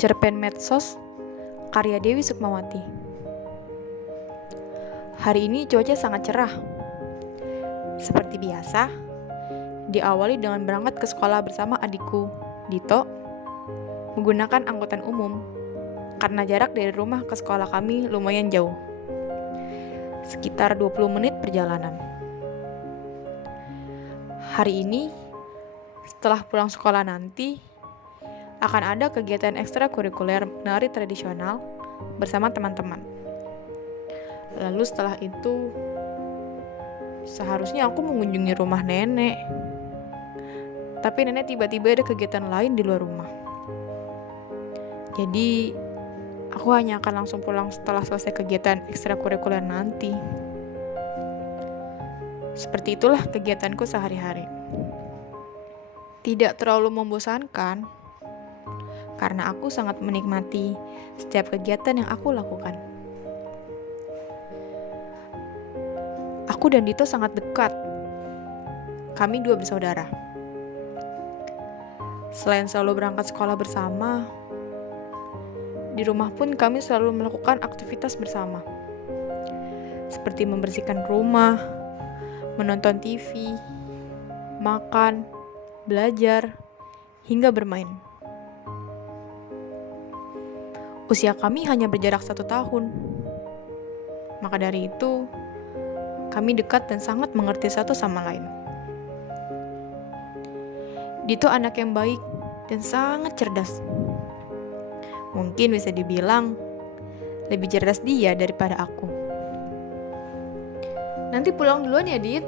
Cerpen Medsos, karya Dewi Sukmawati. Hari ini cuaca sangat cerah. Seperti biasa, diawali dengan berangkat ke sekolah bersama adikku, Dito, menggunakan angkutan umum, karena jarak dari rumah ke sekolah kami lumayan jauh. Sekitar 20 menit perjalanan. Hari ini, setelah pulang sekolah nanti, akan ada kegiatan ekstrakurikuler menari tradisional bersama teman-teman. Lalu setelah itu, seharusnya aku mengunjungi rumah nenek. Tapi nenek tiba-tiba ada kegiatan lain di luar rumah. Jadi, aku hanya akan langsung pulang setelah selesai kegiatan ekstrakurikuler nanti. Seperti itulah kegiatanku sehari-hari. Tidak terlalu membosankan, karena aku sangat menikmati setiap kegiatan yang aku lakukan. Aku dan Dito sangat dekat. Kami dua bersaudara. Selain selalu berangkat sekolah bersama, di rumah pun kami selalu melakukan aktivitas bersama. Seperti membersihkan rumah, menonton TV, makan, belajar, hingga bermain. Usia kami hanya berjarak 1 tahun. Maka dari itu, kami dekat dan sangat mengerti satu sama lain. Dito anak yang baik dan sangat cerdas. Mungkin bisa dibilang lebih cerdas dia daripada aku. Nanti pulang duluan ya, Dit.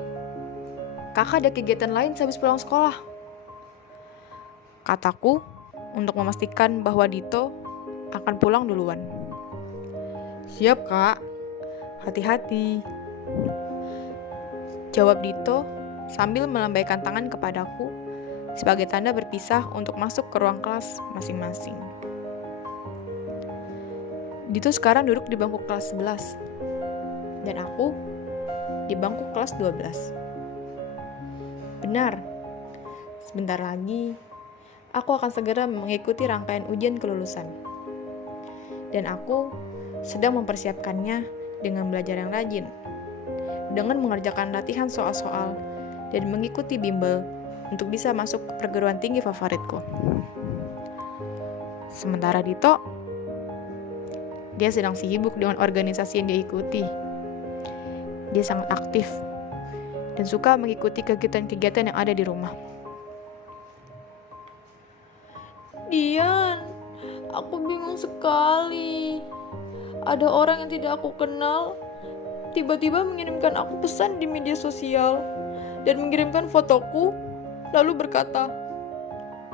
Kakak ada kegiatan lain sehabis pulang sekolah, kataku untuk memastikan bahwa Dito akan pulang duluan. Siap, Kak. Hati-hati, jawab Dito sambil melambaikan tangan kepadaku sebagai tanda berpisah untuk masuk ke ruang kelas masing-masing. Dito sekarang duduk di bangku kelas 11 dan aku di bangku kelas 12. Benar, sebentar lagi aku akan segera mengikuti rangkaian ujian kelulusan. Dan aku sedang mempersiapkannya dengan belajar yang rajin, dengan mengerjakan latihan soal-soal, dan mengikuti bimbel untuk bisa masuk ke perguruan tinggi favoritku. Sementara Dito, dia sedang sibuk dengan organisasi yang dia ikuti. Dia sangat aktif dan suka mengikuti kegiatan-kegiatan yang ada di rumah. Dian, aku bingung sekali. Ada orang yang tidak aku kenal tiba-tiba mengirimkan aku pesan di media sosial dan mengirimkan fotoku, lalu berkata,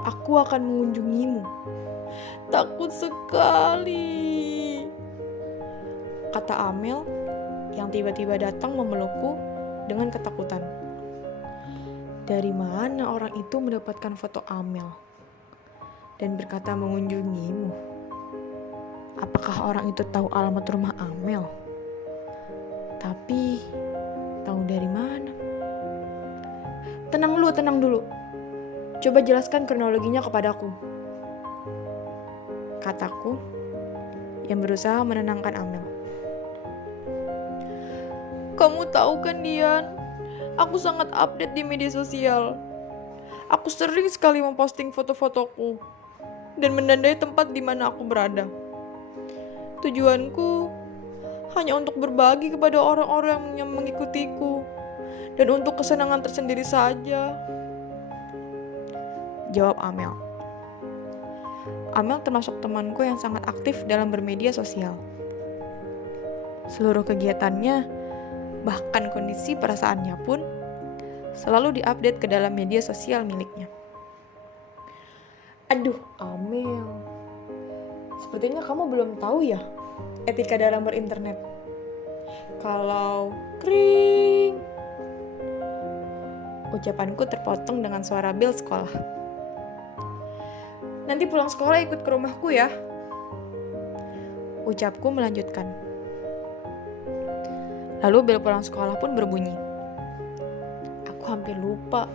"Aku akan mengunjungimu." Takut sekali, kata Amel yang tiba-tiba datang memelukku dengan ketakutan. Dari mana orang itu mendapatkan foto Amel dan berkata mengunjungimu? Apakah orang itu tahu alamat rumah Amel? Tapi tahu dari mana? Tenang dulu. Coba jelaskan kronologinya kepadaku, kataku yang berusaha menenangkan Amel. Kamu tahu kan, Dian, aku sangat update di media sosial. Aku sering sekali memposting foto-fotoku dan menandai tempat di mana aku berada. Tujuanku hanya untuk berbagi kepada orang-orang yang mengikutiku dan untuk kesenangan tersendiri saja, jawab Amel. Amel termasuk temanku yang sangat aktif dalam bermedia sosial. Seluruh kegiatannya, bahkan kondisi perasaannya pun selalu diupdate ke dalam media sosial miliknya. Aduh, Amel, sepertinya kamu belum tahu ya etika dalam berinternet. Kalau kring, ucapanku terpotong dengan suara bel sekolah. Nanti pulang sekolah ikut ke rumahku ya, ucapku melanjutkan. Lalu bel pulang sekolah pun berbunyi. Aku hampir lupa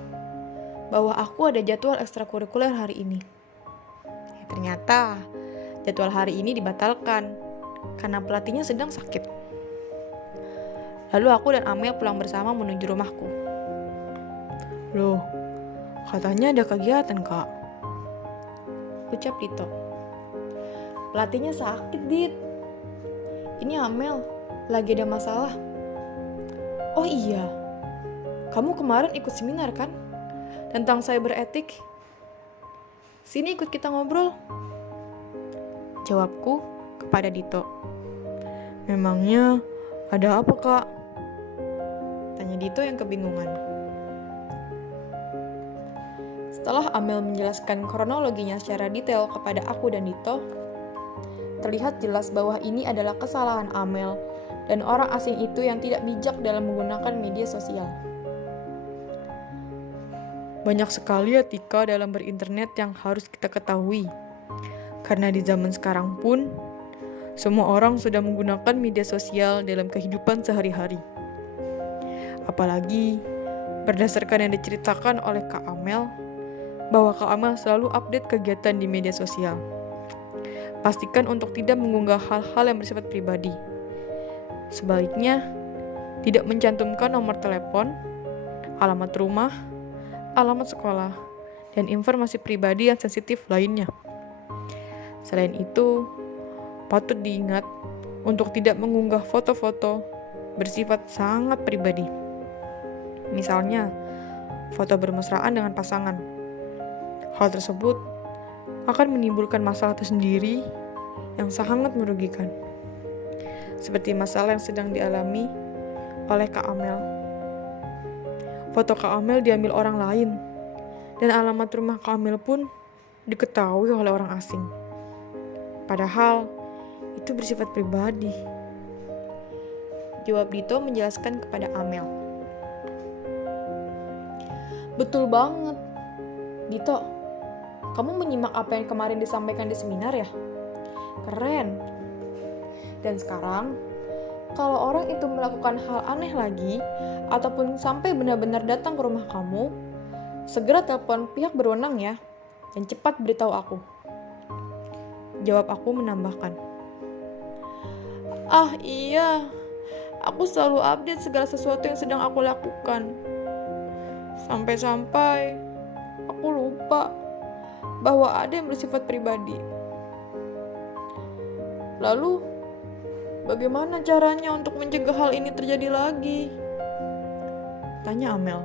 bahwa aku ada jadwal ekstrakurikuler hari ini. Ternyata Jadwal hari ini dibatalkan karena pelatihnya sedang sakit. Lalu aku dan Amel pulang bersama menuju rumahku. Loh, katanya ada kegiatan, Kak. Ucap Dito. Pelatihnya sakit, Dit. Ini Amel, lagi ada masalah. Oh iya, kamu kemarin ikut seminar kan? Tentang cyber etik. Sini ikut kita ngobrol. Jawabku kepada Dito. Memangnya ada apa, Kak? Tanya Dito yang kebingungan. Setelah Amel menjelaskan kronologinya secara detail kepada aku dan Dito, terlihat jelas bahwa ini adalah kesalahan Amel dan orang asing itu yang tidak bijak dalam menggunakan media sosial. Banyak sekali etika dalam berinternet yang harus kita ketahui. Karena di zaman sekarang pun, semua orang sudah menggunakan media sosial dalam kehidupan sehari-hari. Apalagi, berdasarkan yang diceritakan oleh Kak Amel, bahwa Kak Amel selalu update kegiatan di media sosial. Pastikan untuk tidak mengunggah hal-hal yang bersifat pribadi. Sebaliknya, tidak mencantumkan nomor telepon, alamat rumah, alamat sekolah, dan informasi pribadi yang sensitif lainnya. Selain itu, patut diingat untuk tidak mengunggah foto-foto bersifat sangat pribadi. Misalnya, foto bermesraan dengan pasangan. Hal tersebut akan menimbulkan masalah tersendiri yang sangat merugikan. Seperti masalah yang sedang dialami oleh Kak Amel. Foto Kak Amel diambil orang lain, dan alamat rumah Kak Amel pun diketahui oleh orang asing. Padahal, itu bersifat pribadi. Jawab Dito menjelaskan kepada Amel. Betul banget. Dito, kamu menyimak apa yang kemarin disampaikan di seminar ya? Keren. Dan sekarang, kalau orang itu melakukan hal aneh lagi, ataupun sampai benar-benar datang ke rumah kamu, segera telepon pihak berwenang ya, dan cepat beritahu aku. Jawab aku menambahkan. Ah iya, aku selalu update segala sesuatu yang sedang aku lakukan. Sampai-sampai aku lupa bahwa ada yang bersifat pribadi. Lalu, bagaimana caranya untuk mencegah hal ini terjadi lagi? Tanya Amel.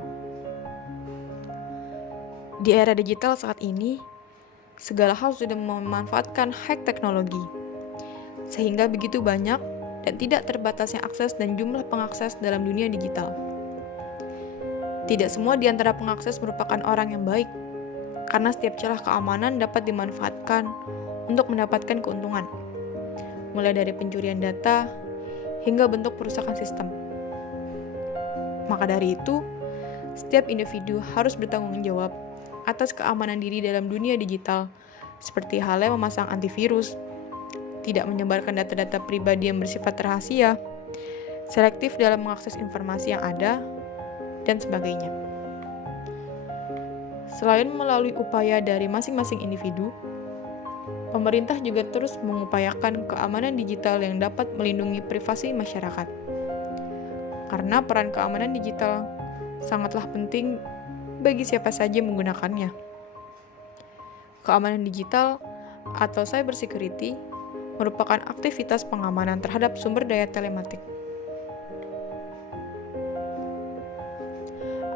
Di era digital saat ini, segala hal sudah memanfaatkan hack teknologi, sehingga begitu banyak dan tidak terbatasnya akses dan jumlah pengakses dalam dunia digital. Tidak semua di antara pengakses merupakan orang yang baik, karena setiap celah keamanan dapat dimanfaatkan untuk mendapatkan keuntungan, mulai dari pencurian data hingga bentuk perusakan sistem. Maka dari itu, setiap individu harus bertanggung jawab atas keamanan diri dalam dunia digital, seperti halnya memasang antivirus, tidak menyebarkan data-data pribadi yang bersifat rahasia, selektif dalam mengakses informasi yang ada, dan sebagainya. Selain melalui upaya dari masing-masing individu, pemerintah juga terus mengupayakan keamanan digital yang dapat melindungi privasi masyarakat. Karena peran keamanan digital sangatlah penting bagi siapa saja menggunakannya. Keamanan digital atau cyber security merupakan aktivitas pengamanan terhadap sumber daya telematik.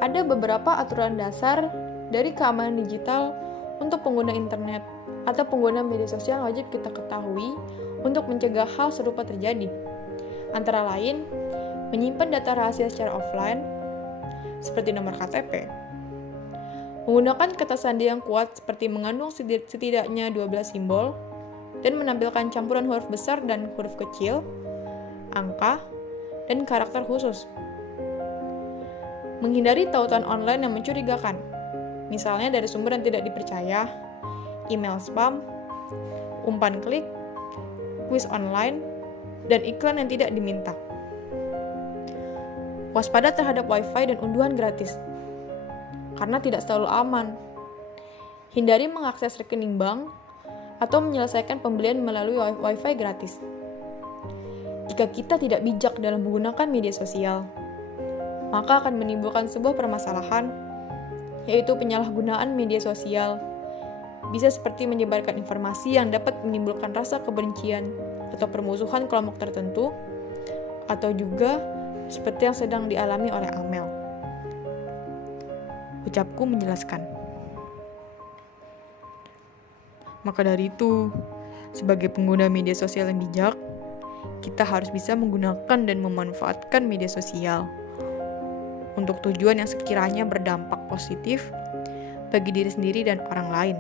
Ada beberapa aturan dasar dari keamanan digital untuk pengguna internet atau pengguna media sosial yang wajib kita ketahui untuk mencegah hal serupa terjadi. Antara lain, menyimpan data rahasia secara offline, seperti nomor KTP, menggunakan kata sandi yang kuat seperti mengandung setidaknya 12 simbol, dan menampilkan campuran huruf besar dan huruf kecil, angka, dan karakter khusus. Menghindari tautan online yang mencurigakan, misalnya dari sumber yang tidak dipercaya, email spam, umpan klik, kuis online, dan iklan yang tidak diminta. Waspada terhadap wifi dan unduhan gratis, karena tidak selalu aman. Hindari mengakses rekening bank atau menyelesaikan pembelian melalui wifi gratis. Jika kita tidak bijak dalam menggunakan media sosial, maka akan menimbulkan sebuah permasalahan, yaitu penyalahgunaan media sosial bisa seperti menyebarkan informasi yang dapat menimbulkan rasa kebencian atau permusuhan kelompok tertentu, atau juga seperti yang sedang dialami oleh Amel. Ucapku menjelaskan. Maka dari itu, sebagai pengguna media sosial yang bijak, kita harus bisa menggunakan dan memanfaatkan media sosial untuk tujuan yang sekiranya berdampak positif bagi diri sendiri dan orang lain.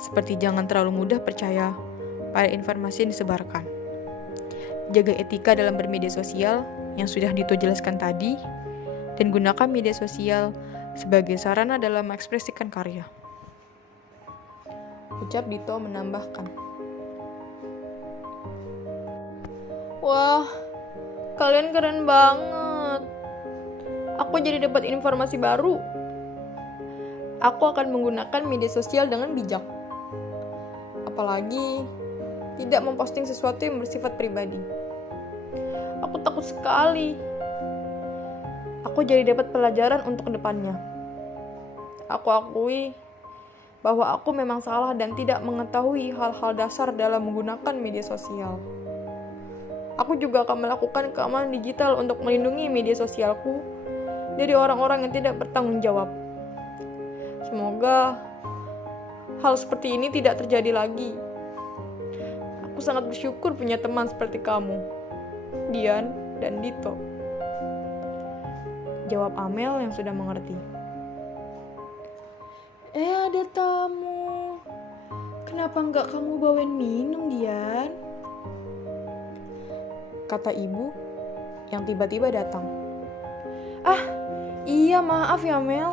Seperti jangan terlalu mudah percaya pada informasi yang disebarkan. Jaga etika dalam bermedia sosial yang sudah Dito jelaskan tadi, dan gunakan media sosial sebagai sarana dalam mengekspresikan karya. Ucap Dito menambahkan. Wah, kalian keren banget. Aku jadi dapat informasi baru. Aku akan menggunakan media sosial dengan bijak. Apalagi tidak memposting sesuatu yang bersifat pribadi. Aku takut sekali. Aku jadi dapat pelajaran untuk kedepannya. Aku akui bahwa aku memang salah dan tidak mengetahui hal-hal dasar dalam menggunakan media sosial. Aku juga akan melakukan keamanan digital untuk melindungi media sosialku dari orang-orang yang tidak bertanggung jawab. Semoga hal seperti ini tidak terjadi lagi. Aku sangat bersyukur punya teman seperti kamu, Dian dan Dito. Jawab Amel yang sudah mengerti. Ada tamu. Kenapa nggak kamu bawain minum, Dian? Kata ibu yang tiba-tiba datang. Iya maaf ya Mel.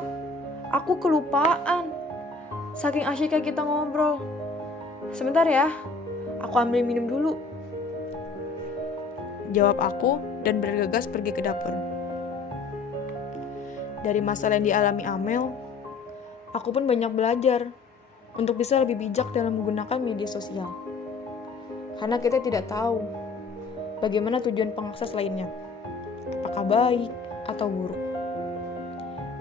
Aku kelupaan. Saking asyiknya kita ngobrol. Sebentar ya, aku ambil minum dulu. Jawab aku dan bergegas pergi ke dapur. Dari masalah yang dialami Amel, aku pun banyak belajar untuk bisa lebih bijak dalam menggunakan media sosial. Karena kita tidak tahu bagaimana tujuan pengakses lainnya, apakah baik atau buruk.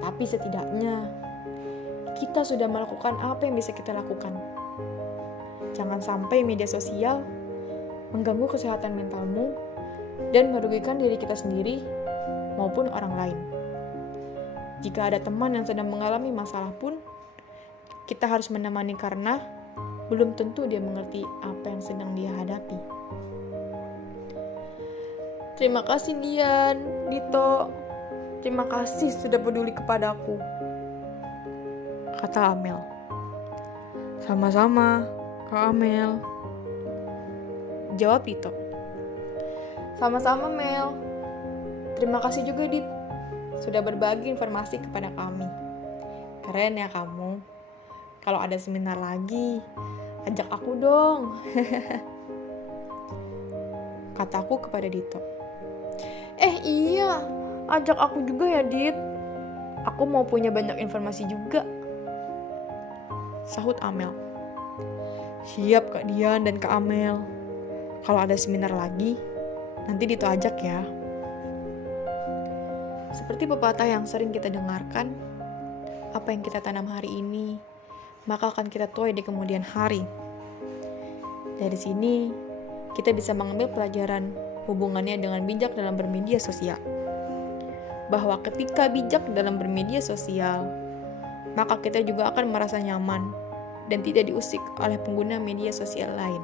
Tapi setidaknya kita sudah melakukan apa yang bisa kita lakukan. Jangan sampai media sosial mengganggu kesehatan mentalmu dan merugikan diri kita sendiri maupun orang lain. Jika ada teman yang sedang mengalami masalah pun, kita harus menemani karena belum tentu dia mengerti apa yang sedang dia hadapi. Terima kasih Dian, Dito. Terima kasih sudah peduli kepadaku, kata Amel. Sama-sama, Kak Amel. Jawab Dito. Sama-sama Mel. Terima kasih juga Dit, sudah berbagi informasi kepada kami. Keren ya kamu. Kalau ada seminar lagi, ajak aku dong. Kataku kepada Dito. Iya, ajak aku juga ya Dit. Aku mau punya banyak informasi juga, sahut Amel. Siap Kak Dian dan Kak Amel. Kalau ada seminar lagi, nanti Dito ajak ya. Seperti pepatah yang sering kita dengarkan, apa yang kita tanam hari ini, maka akan kita tuai di kemudian hari. Dari sini, kita bisa mengambil pelajaran hubungannya dengan bijak dalam bermedia sosial. Bahwa ketika bijak dalam bermedia sosial, maka kita juga akan merasa nyaman dan tidak diusik oleh pengguna media sosial lain.